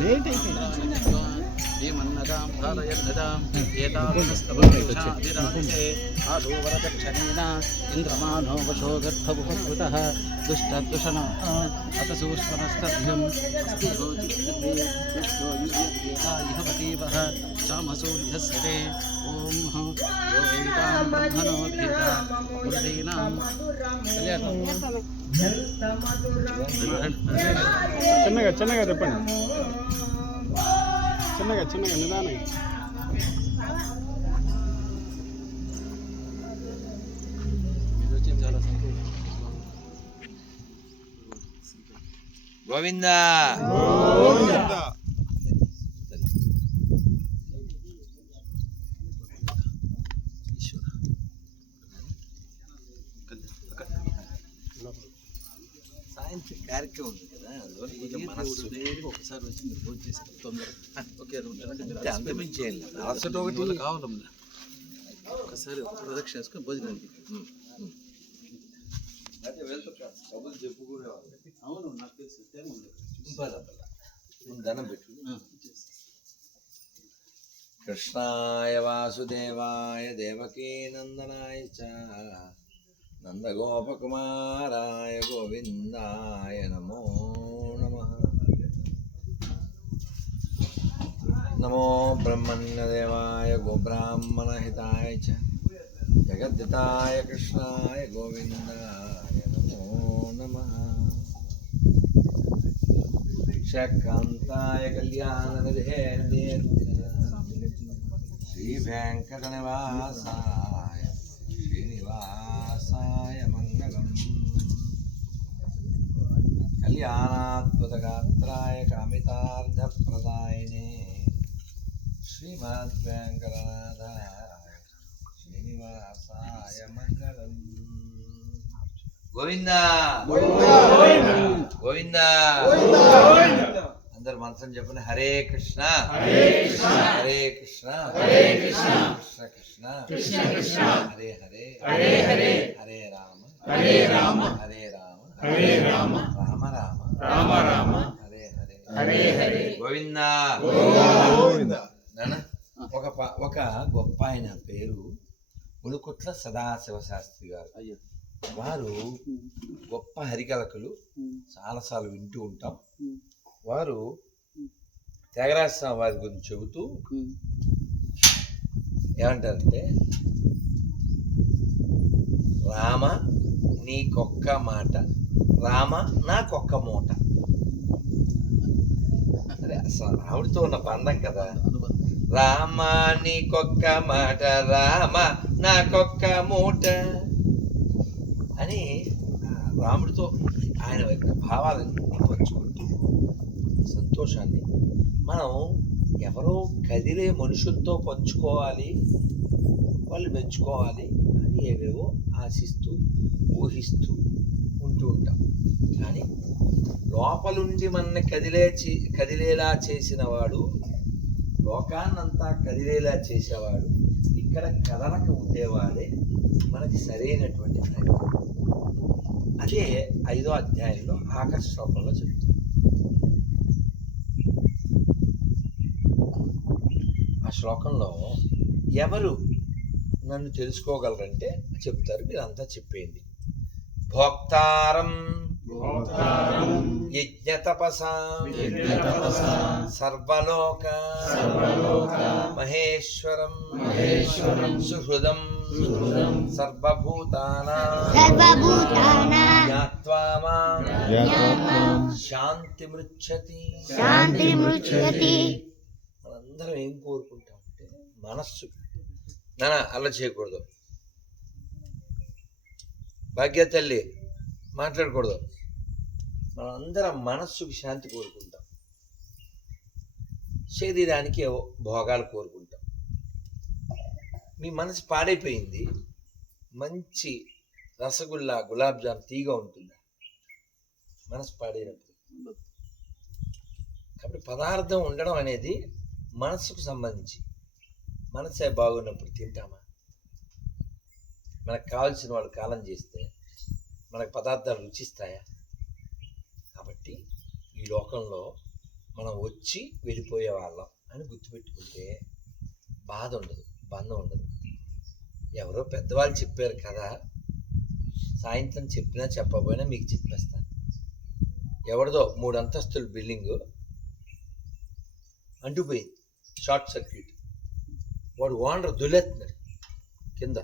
Late అయిపోయింది. ఏమన్నదాం ధారయన్నదాం ఏతావస్తవక్షాదిరాజే ఆదోవరదక్షిణేన ఇంద్రమానో వశో గర్భముపస్కృతः దుష్టద్దుషణ అత సూక్ష్మనస్తభ్యం అస్తి ఇహవతీవः చామసూర్యస్యతే ఓం యోగితాం బ్రహ్మణోధీతా గురుదీనాం కళ్యాణం చిన్నగా చిన్నగా చెప్పండి చిన్నగా చిన్నగా నిదానంగా. గోవిందా. సాయంత్రం కార్యక్రమం ఉంది కదా ఒకసారి వచ్చి మీరు ఫోన్ చేశారు తొందరగా అంతమించి. అలసట ఒకటి కావాలమ్మా. ఒకసారి ఒక ప్రదక్షిణ వేసుకొని భోజనానికి అవును నాకు తెలుసు టైం ఉంది దండం పెట్టు. కృష్ణాయ వాసుదేవాయ దేవకీ నందనాయ చ నందగోపకుమారాయ గోవిందాయ నమ. నమో బ్రహ్మణ్యదేవాయ గోబ్రాహ్మణహితాయ చ జగద్దితాయ కృష్ణాయ గోవిందాయ నమో నమ శకాంతాయ కళ్యాణనిధే శ్రీ వెంకటనివాసాయ శ్రీనివాసాయ మంగళం కళ్యాణాత్మతగాత్రాయ కామితార్థప్రదాయినే శ్రీమద్ వెంకటనాథాయ శ్రీనివాసాయ మంగళం. గోవిందా! గోవిందా! అందరు మంత్రం చెప్పండి. హరే కృష్ణ. హరే కృష్ణ! హరే కృష్ణ. హరే కృష్ణ! కృష్ణ కృష్ణ. కృష్ణ కృష్ణ! హరే హరే. హరే హరే! హరే రామ. హరే రామ! హరే రామ. హరే రామ! రామ రామ. రామ రామ! హరే హరే. హరే హరే! గోవిందా! నాన్న ఒక ఒక గొప్ప ఆయన పేరు ఉలుకుట్ల సదాశివ శాస్త్రి గారు. వారు గొప్ప హరికలకలు చాలాసార్లు వింటూ ఉంటాం. వారు త్యాగరాజ స్వామి వారి గురించి చెబుతూ ఏమంటారంటే రామ నీకొక్క మాట రామ నాకొక్క మూట. అరే అసలు రాముడితో ఉన్న బంధం కదా. రామ నీకొక్క మాట రామ నాకొక్క మూట అని రాముడితో ఆయన యొక్క భావాలను పంచుకుంటూ సంతోషాన్ని మనం ఎవరో కదిలే మనుషులతో పంచుకోవాలి వాళ్ళు మెచ్చుకోవాలి అని ఏవేవో ఆశిస్తూ ఊహిస్తూ ఉంటూ ఉంటాం. కానీ లోపలుండి మన కదిలే కదిలేలా చేసిన వాడు లోకాన్నంతా కదిలేలా చేసేవాడు ఇక్కడ కదలక ఉండేవాడే మనకి సరైనటువంటి ప్రయత్నం అదే ఐదో అధ్యాయంలో ఆకాశ శ్లోకంలో చెబుతారు ఆ శ్లోకంలో ఎవరు నన్ను తెలుసుకోగలరంటే చెప్తారు మీరంతా చెప్పేది భోక్తారం యజ్ఞ తపసాం సర్వలోక. మహేశ్వరం. మహేశ్వరం. సుహృదం. సర్వభూతానాం. సర్వభూతానాం. జ్ఞాత్వా మాం జ్ఞాత్వాం శాంతి మృచ్చతి శాంతిమృచ్యతి మనందరం ఏం కోరుకుంటాం అంటే మనస్సు నానా అలా చేయకూడదు. భాగ్య తల్లి మాట్లాడకూడదు. మనందరం మనస్సుకి శాంతి కోరుకుంటాం. శరీరానికి భోగాలు కోరుకుంటాం. మీ మనసు పాడైపోయింది. మంచి రసగుల్లా గులాబ్ జామ్ తీగ ఉంటుందా? మనసు పాడైనప్పుడు. కాబట్టి పదార్థం ఉండడం అనేది మనస్సుకు సంబంధించి. మనసే బాగున్నప్పుడు తింటామా? మనకు కావాల్సిన వాళ్ళు కాలం చేస్తే మనకు పదార్థాలు రుచిస్తాయా? కాబట్టి ఈ లోకంలో మనం వచ్చి వెళ్ళిపోయే వాళ్ళం అని గుర్తుపెట్టుకుంటే బాధ ఉండదు బంధం ఉండదు. ఎవరో పెద్దవాళ్ళు చెప్పారు కదా సాయంత్రం చెప్పినా చెప్పకపోయినా మీకు చెప్పేస్తాను. ఎవరిదో మూడు అంతస్తుల బిల్డింగ్ అంటుపోయింది షార్ట్ సర్క్యూట్. వాడు ఓనర్ దొల్లెత్తున్నాడు కింద.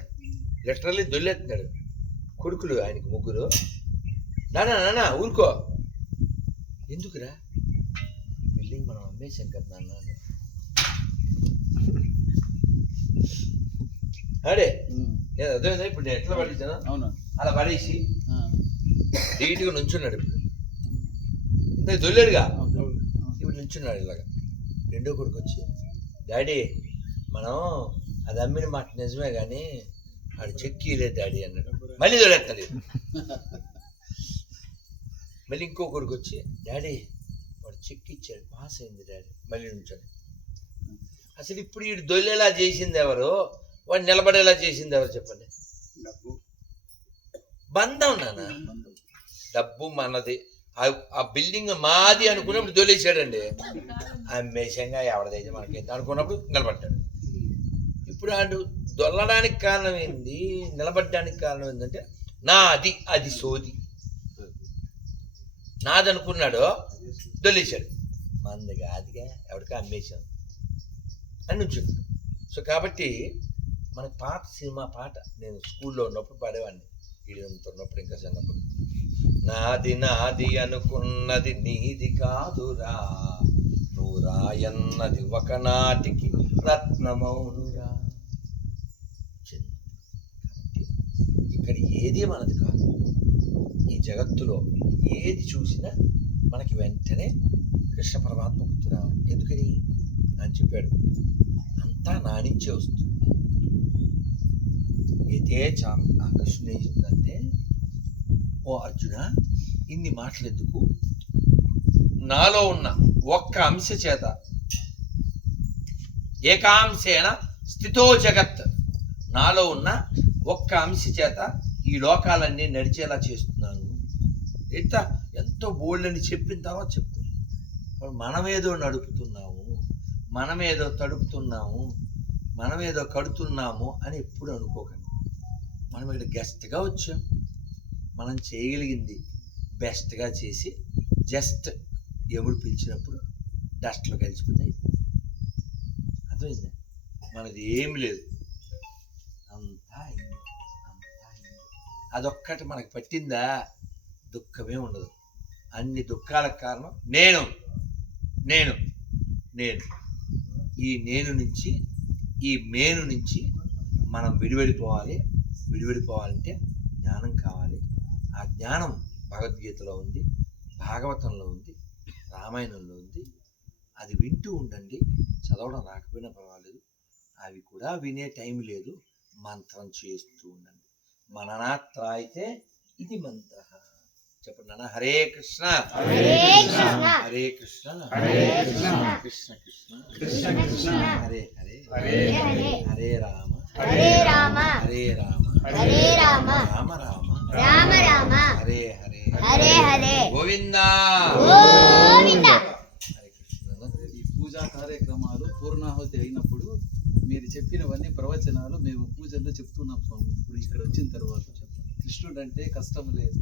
లిటరల్లీ దొల్లెత్తున్నాడు కొడుకులు ఆయనకు ముగ్గురు. నానా నానా ఊరుకో. ఎందుకురా? బిల్డింగ్ మనం అమ్మేశాం కదా నాన్న. అడే నేను అర్థమైందా? ఇప్పుడు నేను ఎట్లా పడేసాను అవును. అలా పడేసి. నీట్గా నుంచున్నాడు ఇప్పుడు. ఇంత దొల్లాడుగా. ఇప్పుడు నుంచున్నాడు ఇలాగా. రెండో కొడుకు వచ్చి డాడీ మనం అది అమ్మిన మాట నిజమే కానీ ఆడు చెక్కి లేదు డాడీ అన్నాడు. మళ్ళీ దొరేస్తాడు. మళ్ళీ ఇంకో కొడుకు వచ్చి డాడీ వాడు చెక్ ఇచ్చాడు పాస్ అయింది డాడీ. మళ్ళీ నుంచాడు. అసలు ఇప్పుడు వీడు దొల్లేలా చేసింది ఎవరు? వాడు నిలబడేలా చేసింది ఎవరు చెప్పండి? బంధం నాన్న. డబ్బు మనది. ఆ- బిల్డింగ్ మాది అనుకున్నప్పుడు దొలేసాడండి అమ్మేషంగా ఎవరిదైతే మనకి అనుకున్నప్పుడు నిలబడ్డాడు. ఇప్పుడు ఆడు దొల్లడానికి కారణం ఏంది? నిలబడడానికి కారణం ఏంటంటే నాది అది సోది. నాదనుకున్నాడు దొల్లేశాడు. మంది కాదుగా ఎవరికా అమ్మేశాను అని నుంచున్నాడు సో కాబట్టి మన పాత సినిమా పాట నేను స్కూల్లో ఉన్నప్పుడు పాడేవాడిని. ఈడంతో ఉన్నప్పుడు ఇంకా చిన్నప్పుడు. నాది నాది అనుకున్నది నీది కాదురా. నువ్వు రాయన్నది ఒకనాటికి రత్నమౌనురా. చిన్న కాబట్టి ఇక్కడ ఏది మనది కాదు. ఈ జగత్తులో ఏది చూసినా మనకి వెంటనే కృష్ణ పరమాత్మ గుర్తురా ఎందుకని? అని చెప్పాడు. అంతా నాడించే వస్తుంది. అయితే చా ఆ కృష్ణుడు ఏం చెప్తుందంటే ఓ అర్జున ఇన్ని మాటలు ఎందుకు నాలో ఉన్న ఒక్క అంశ చేత ఏకాంశేన స్థితో జగత్. నాలో ఉన్న ఒక్క అంశ చేత ఈ లోకాలన్నీ నడిచేలా చేస్తున్నాను. ఎంత ఎంతో బోల్డని చెప్పిన తర్వాత చెప్తారు మనమేదో నడుపుతున్నాము మనమేదో తడుపుతున్నాము మనమేదో కడుతున్నాము అని ఎప్పుడు అనుకోకండి. మనం ఇక్కడ గెస్ట్గా వచ్చాం. మనం చేయగలిగింది బెస్ట్గా చేసి జస్ట్ ఎముడు పిలిచినప్పుడు డస్ట్లో కలిసిపోతాయి. అర్థమైందా? మనది ఏమి లేదు. అంతా అయింది అంతా అయింది అదొక్కటి మనకి పట్టిందా? దుఃఖమే ఉండదు. అన్ని దుఃఖాలకు కారణం నేను. నేను. నేను. ఈ నేను నుంచి ఈ మేను నుంచి మనం విడివడిపోవాలి. విడివడిపోవాలంటే జ్ఞానం కావాలి. ఆ జ్ఞానం భగవద్గీతలో ఉంది భాగవతంలో ఉంది రామాయణంలో ఉంది. అది వింటూ ఉండండి. చదవడం రాకపోయినా పర్వాలేదు. అవి కూడా వినే టైం లేదు. మంత్రం చేస్తూ ఉండండి. మననాత్రాయితే ఇది మంత్ర. చెప్పండి నాన్న. హరే కృష్ణ. హరే కృష్ణ. హరే కృష్ణ. హరే కృష్ణ. కృష్ణ కృష్ణ. హరే హరే. హరే హరే. హరే రామ. హరే రామ. హరే రామ. హరే రామ. రామ రామ. రామ రామ. హరే హరే. హరే హరే. గోవిందా. గోవింద. హరే కృష్ణ. ఈ పూజా కార్యక్రమాలు పూర్ణాహుతి అయినప్పుడు మీరు చెప్పినవన్నీ ప్రవచనాలు మేము పూజల్లో చెప్తున్నాం స్వామి. ఇప్పుడు ఇక్కడ వచ్చిన తర్వాత కృష్ణుడు అంటే కష్టం లేదు.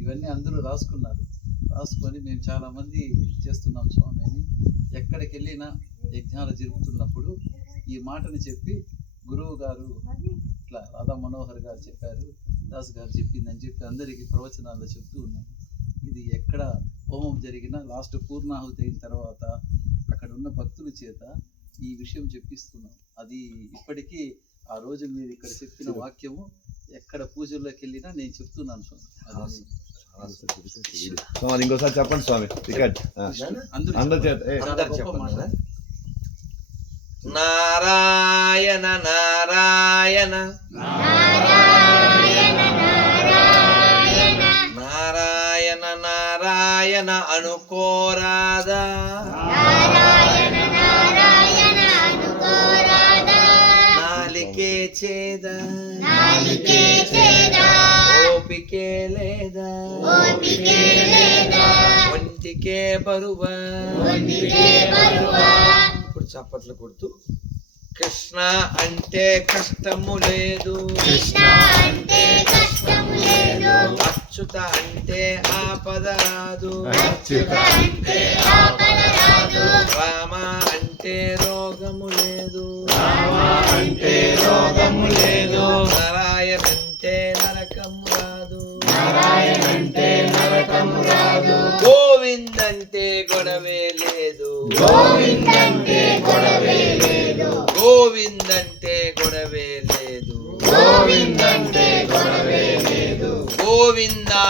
ఇవన్నీ అందరూ రాసుకున్నారు. రాసుకొని మేము చాలా మంది చేస్తున్నాం స్వామి అని ఎక్కడికి వెళ్ళినా యజ్ఞాలు జరుపుతున్నప్పుడు ఈ మాటని చెప్పి గురువు గారు ఇట్లా రాధా మనోహర్ గారు చెప్పారు. దాస్ గారు చెప్పిందని చెప్పి అందరికీ ప్రవచనాల్లో చెప్తూ ఉన్నాం. ఇది ఎక్కడ హోమం జరిగినా లాస్ట్ పూర్ణాహుతి అయిన తర్వాత అక్కడ ఉన్న భక్తుల చేత ఈ విషయం చెప్పిస్తున్నాం. అది ఇప్పటికీ ఆ రోజు మీరు ఇక్కడ చెప్పిన వాక్యము ఎక్కడ పూజల్లోకి వెళ్ళినా నేను చెప్తున్నాను స్వామి. స్వామి ఇంకోసారి చెప్పండి స్వామి. రికార్డ్. అందరూ చేత. నారాయణ నారాయణ. నారాయణ నారాయణ. నారాయణ నారాయణ అనుకోరాదా. నారాయణ నారాయణ అనుకోరాదా. నాలికే చేద. నాలికే చేదా ఓపికే లేదా? ఓపికే లేదా? ఒంటికి ఒంటికే బరువ? ఒంటికే బరువా? ఇప్పుడు చప్పట్లు కొడుతూ కృష్ణ అంటే కష్టము లేదు. కృష్ణ అంటే కష్టము లేదు. అచ్యుత అంటే ఆపద రాదు. అచ్యుత అంటే ఆపద రాదు. రామ అంటే రోగము లేదు. అంటే రోగము లేదు. నారాయణ అంటే నరకము రాదు. అంటే నరకము రాదు. గోవింద్ అంటే గొడవే లేదు. గోవిందంటే గొడవే లేదు. గోవింద్ అంటే గొడవే లేదు. గోవిందంటే గొడవే లేదు. గోవిందా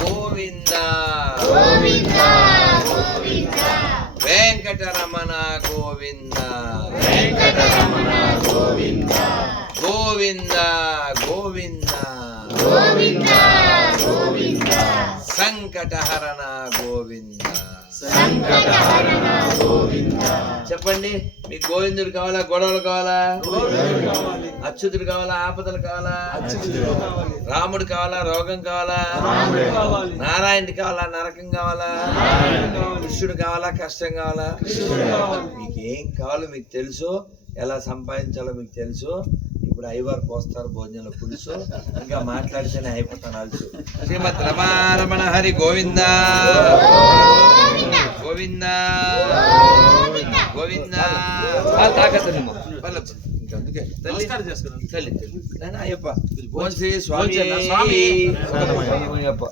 గోవిందా. గోవింద గోవింద. వెంకటరమణ గోవింద. వెంకటరమణ గోవింద. గోవింద గోవింద. గోవింద గోవింద. సంకటహరణ గోవింద. సంకటహరణ గోవింద. చెప్పండి మీకు గోవిందుడు కావాలా గొడవలు కావాలా? అచ్యుతుడు కావాలా ఆపదలు కావాలా? రాముడు కావాలా రోగం కావాలా? నారాయణుడు కావాలా నరకం కావాలా? కృష్ణుడు కావాలా కష్టం కావాలా? మీకు ఏం కావాలో మీకు తెలుసు ఎలా సంపాదించాలో మీకు తెలుసు ఇప్పుడు ఐవారు పోస్తారు భోజనంలో పులుసు. ఇంకా మాట్లాడితేనే అయిపోతాను అలుసు. శ్రీమద్ రమారమణ హరి గోవింద. గోవింద. గోవింద. తాకత్తమ్మా ఇంకా అందుకే. తల్లి. తల్లి. అయ్యప్ప. స్వామి. స్వామి. అయ్యప్ప.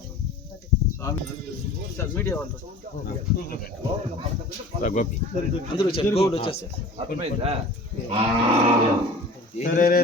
స్వామి సార్ మీడియా వాళ్ళు. గోపి. అందరూ వచ్చారు. గోవులు వచ్చేసారు అర్థమైందా? రే